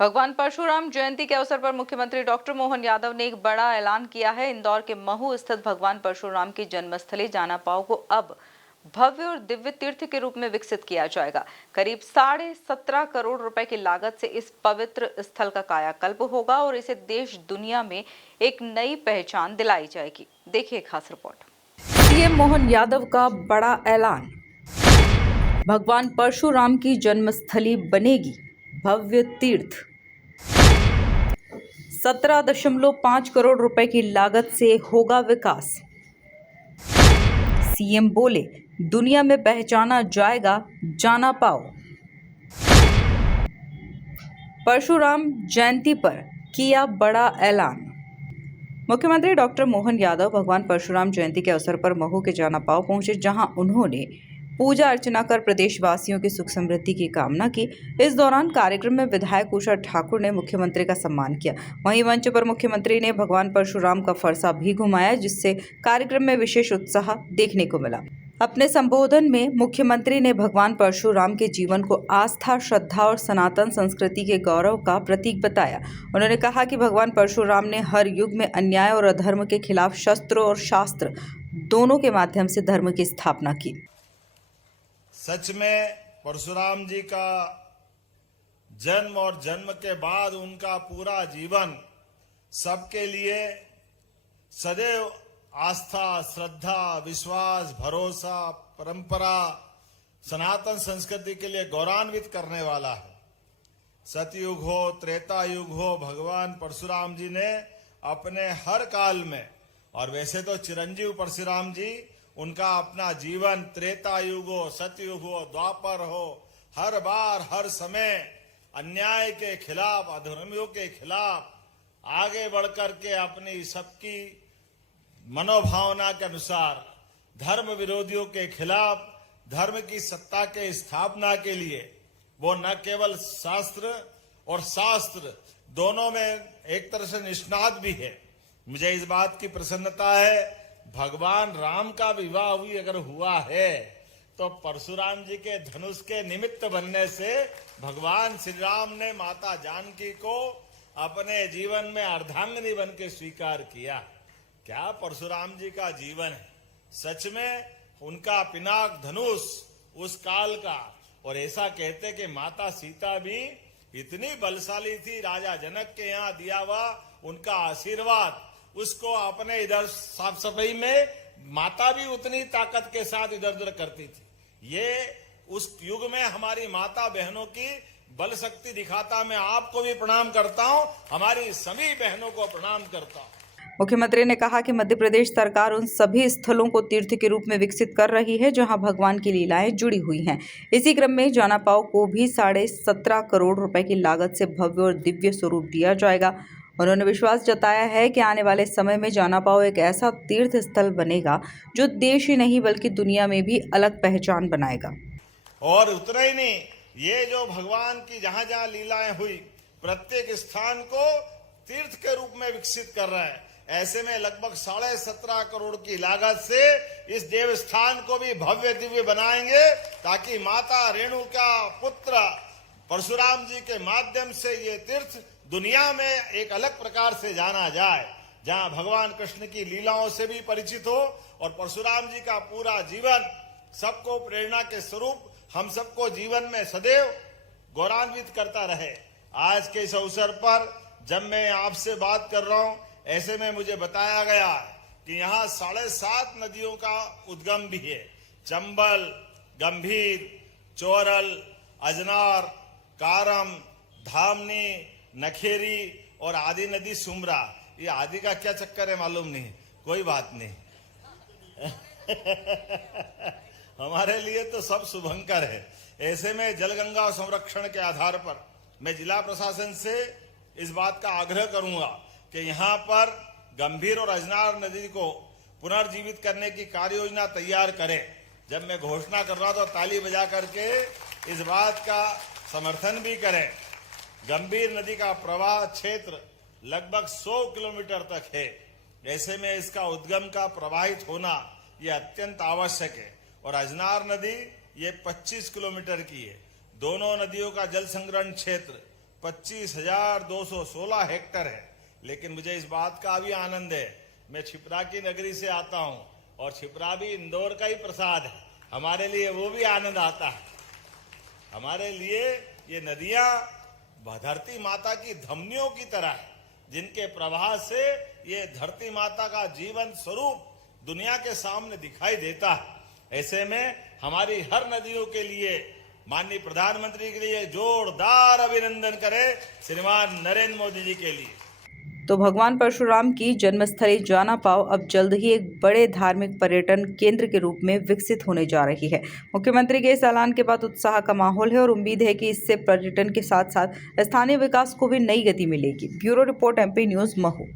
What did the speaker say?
भगवान परशुराम जयंती के अवसर पर मुख्यमंत्री डॉक्टर मोहन यादव ने एक बड़ा ऐलान किया है। इंदौर के महू स्थित भगवान परशुराम की जन्मस्थली जानापाव को अब भव्य और दिव्य तीर्थ के रूप में विकसित किया जाएगा। करीब 17.5 करोड़ रुपए की लागत से इस पवित्र स्थल का कायाकल्प होगा और इसे देश दुनिया में एक नई पहचान दिलाई जाएगी। देखिए खास रिपोर्ट। सीएम मोहन यादव का बड़ा ऐलान। भगवान परशुराम की जन्मस्थली बनेगी भव्य तीर्थ। 17.5 करोड़ रुपए की लागत से होगा विकास। सीएम बोले, दुनिया में पहचाना जाएगा जानापाव। परशुराम जयंती पर किया बड़ा ऐलान। मुख्यमंत्री डॉक्टर मोहन यादव भगवान परशुराम जयंती के अवसर पर महू के जानापाव पहुंचे, जहां उन्होंने पूजा अर्चना कर प्रदेशवासियों की सुख समृद्धि की कामना की। इस दौरान कार्यक्रम में विधायक उषा ठाकुर ने मुख्यमंत्री का सम्मान किया। वहीं मंच पर मुख्यमंत्री ने भगवान परशुराम का फरसा भी घुमाया, जिससे कार्यक्रम में विशेष उत्साह देखने को मिला। अपने संबोधन में मुख्यमंत्री ने भगवान परशुराम के जीवन को आस्था, श्रद्धा और सनातन संस्कृति के गौरव का प्रतीक बताया। उन्होंने कहा कि भगवान परशुराम ने हर युग में अन्याय और अधर्म के खिलाफ शस्त्र और शास्त्र दोनों के माध्यम से धर्म की स्थापना की। सच में परशुराम जी का जन्म और जन्म के बाद उनका पूरा जीवन सबके लिए सदैव आस्था, श्रद्धा, विश्वास, भरोसा, परंपरा, सनातन संस्कृति के लिए गौरवान्वित करने वाला है। सतयुग हो, त्रेता युग हो, भगवान परशुराम जी ने अपने हर काल में, और वैसे तो चिरंजीव परशुराम जी, उनका अपना जीवन त्रेता युग हो, सतयुग हो, द्वापर हो, हर बार हर समय अन्याय के खिलाफ, अधर्मियों के खिलाफ आगे बढ़कर के अपनी सबकी मनोभावना के अनुसार धर्म विरोधियों के खिलाफ धर्म की सत्ता के स्थापना के लिए वो न केवल शास्त्र और शास्त्र दोनों में एक तरह से निष्णात भी है। मुझे इस बात की प्रसन्नता है, भगवान राम का विवाह हुई अगर हुआ है तो परशुराम जी के धनुष के निमित्त बनने से भगवान श्री राम ने माता जानकी को अपने जीवन में अर्धांगिनी बन के स्वीकार किया। क्या परशुराम जी का जीवन है, सच में उनका पिनाक धनुष उस काल का। और ऐसा कहते कि माता सीता भी इतनी बलशाली थी, राजा जनक के यहाँ दिया हुआ उनका आशीर्वाद उसको अपने इधर साफ सफाई में माता भी उतनी ताकत के साथ इधर उधर करती थी। ये उस युग में हमारी माता बहनों की बल शक्ति दिखाता। मैं आपको भी प्रणाम करता हूं, हमारी सभी बहनों को प्रणाम करता हूं। मुख्यमंत्री ने कहा कि मध्य प्रदेश सरकार उन सभी स्थलों को तीर्थ के रूप में विकसित कर रही है जहां भगवान की लीलाएं जुड़ी हुई हैं। इसी क्रम में जानापाव को भी 17.5 करोड़ रुपए की लागत से भव्य और दिव्य स्वरूप दिया जाएगा। उन्होंने विश्वास जताया है कि आने वाले समय में जानापाव एक ऐसा तीर्थ स्थल बनेगा जो देश ही नहीं बल्कि दुनिया में भी अलग पहचान बनाएगा। और उतना ही नहीं, ये जो भगवान की जहां जहां लीलाएं हुई प्रत्येक स्थान को तीर्थ के रूप में विकसित कर रहा है। ऐसे में लगभग 17.5 करोड़ की लागत से इस देव स्थान को भी भव्य दिव्य बनाएंगे, ताकि माता रेणु का पुत्र परशुराम जी के माध्यम से ये तीर्थ दुनिया में एक अलग प्रकार से जाना जाए, जहां भगवान कृष्ण की लीलाओं से भी परिचित हो और परशुराम जी का पूरा जीवन सबको प्रेरणा के स्वरूप हम सबको जीवन में सदैव गौरवान्वित करता रहे। आज के इस अवसर पर जब मैं आपसे बात कर रहा हूं, ऐसे में मुझे बताया गया कि यहाँ 7.5 नदियों का उद्गम भी है। चंबल, गंभीर, चोरल, अजनार, कारम, धामनी, नखेरी और आदि नदी सुमरा। ये आदि का क्या चक्कर है मालूम नहीं, कोई बात नहीं। हमारे लिए तो सब शुभंकर है। ऐसे में जलगंगा संरक्षण के आधार पर मैं जिला प्रशासन से इस बात का आग्रह करूंगा कि यहाँ पर गंभीर और अजनार नदी को पुनर्जीवित करने की कार्य योजना तैयार करें। जब मैं घोषणा कर रहा तो ताली बजा करके इस बात का समर्थन भी करें। गंभीर नदी का प्रवाह क्षेत्र लगभग 100 किलोमीटर तक है। ऐसे में इसका उद्गम का प्रवाहित होना ये अत्यंत आवश्यक है। और अजनार नदी ये 25 किलोमीटर की है। दोनों नदियों का जल संग्रहण क्षेत्र 25,216 हेक्टेयर है। लेकिन मुझे इस बात का भी आनंद है, मैं छिपरा की नगरी से आता हूं और छिपरा भी इंदौर का ही प्रसाद है, हमारे लिए वो भी आनंद आता है। हमारे लिए ये नदियां धरती माता की धमनियों की तरह है, जिनके प्रवाह से ये धरती माता का जीवन स्वरूप दुनिया के सामने दिखाई देता है। ऐसे में हमारी हर नदियों के लिए माननीय प्रधानमंत्री के लिए जोरदार अभिनंदन करें, श्रीमान नरेंद्र मोदी जी के लिए। तो भगवान परशुराम की जन्मस्थली जाना पाव अब जल्द ही एक बड़े धार्मिक पर्यटन केंद्र के रूप में विकसित होने जा रही है। मुख्यमंत्री के इस ऐलान के बाद उत्साह का माहौल है और उम्मीद है कि इससे पर्यटन के साथ साथ स्थानीय विकास को भी नई गति मिलेगी। Bureau report, MP news, Mhow.